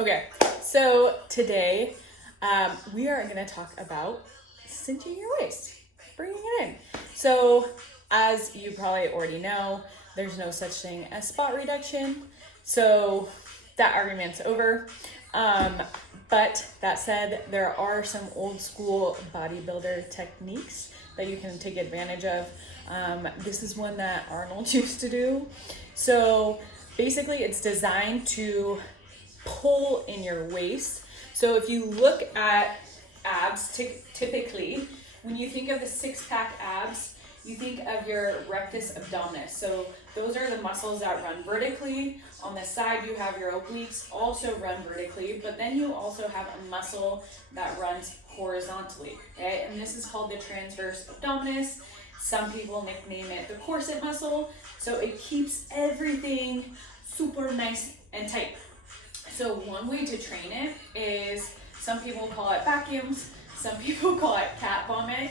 Okay, so today we are going to talk about cinching your waist, bringing it in. So as you probably already know, there's no such thing as spot reduction. So that argument's over. But that said, there are some old school bodybuilder techniques that you can take advantage of. This is one that Arnold used to do. So basically it's designed to pull in your waist. So if you look at abs, typically, when you think of the six-pack abs, you think of your rectus abdominis. So those are the muscles that run vertically. On the side, you have your obliques also run vertically, but then you also have a muscle that runs horizontally, okay? And this is called the transverse abdominis. Some people nickname it the corset muscle. So it keeps everything super nice and tight. So one way to train it is, some people call it vacuums, some people call it cat vomit.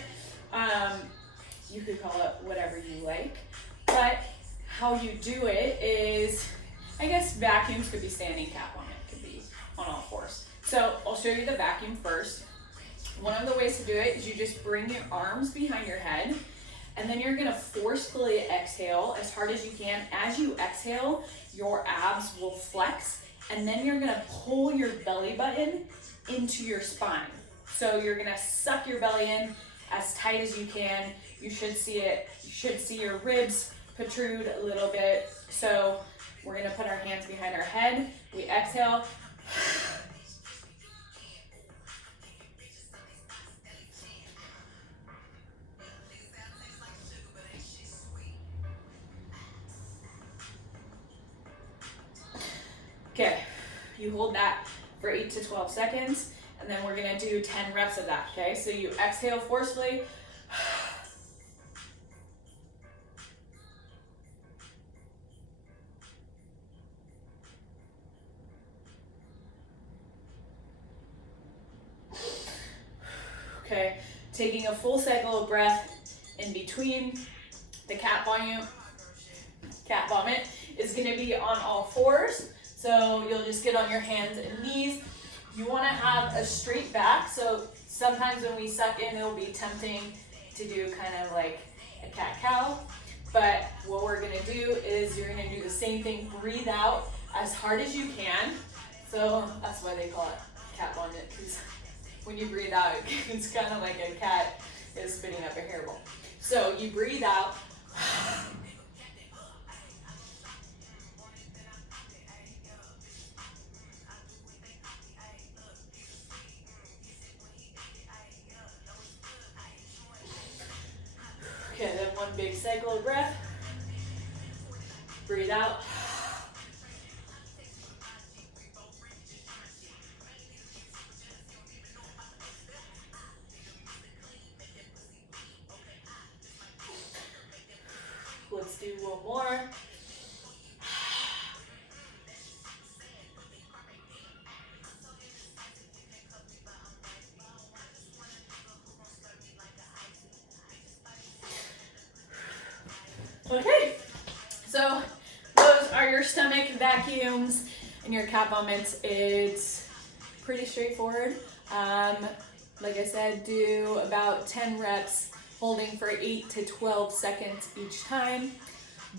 You could call it whatever you like, but how you do it is, I guess vacuums could be standing, cat vomit could be on all fours. So I'll show you the vacuum first. One of the ways to do it is you just bring your arms behind your head, and then you're gonna forcefully exhale as hard as you can. As you exhale, your abs will flex, and then you're gonna pull your belly button into your spine. So you're gonna suck your belly in as tight as you can. You should see it. You should see your ribs protrude a little bit. So we're gonna put our hands behind our head. We exhale. Okay, you hold that for 8 to 12 seconds, and then we're gonna do 10 reps of that, okay? So you exhale forcefully. Okay, taking a full cycle of breath in between. The cat vomit is gonna be on all fours. So you'll just get on your hands and knees. You wanna have a straight back. So sometimes when we suck in, it'll be tempting to do kind of like a cat-cow. But what we're gonna do is you're gonna do the same thing. Breathe out as hard as you can. So that's why they call it cat vomit, because when you breathe out, it's kind of like a cat is spitting up a hairball. So you breathe out. Okay, then one big cycle of breath. Breathe out. Let's do one more. Okay, so those are your stomach vacuums and your cat vomits. It's pretty straightforward. Like I said, do about 10 reps, holding for 8 to 12 seconds each time.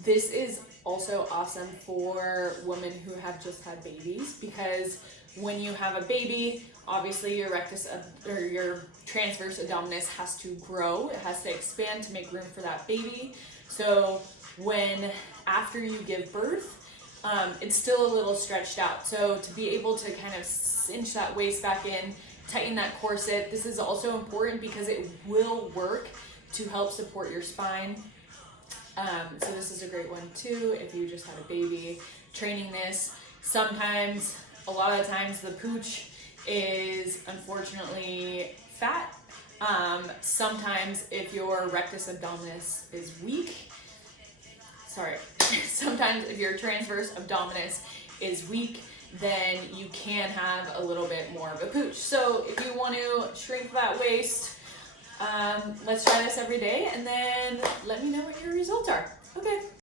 This is also awesome for women who have just had babies, because when you have a baby, obviously your rectus or your transverse abdominis has to grow. It has to expand to make room for that baby. So after you give birth, it's still a little stretched out. So to be able to kind of cinch that waist back in, tighten that corset, this is also important because it will work to help support your spine. So this is a great one too if you just had a baby. Training this, sometimes, a lot of times the pooch is unfortunately fat. Sometimes if your rectus abdominis is weak, sometimes if your transverse abdominis is weak, then you can have a little bit more of a pooch. So if you want to shrink that waist, let's try this every day, and then let me know what your results are. Okay.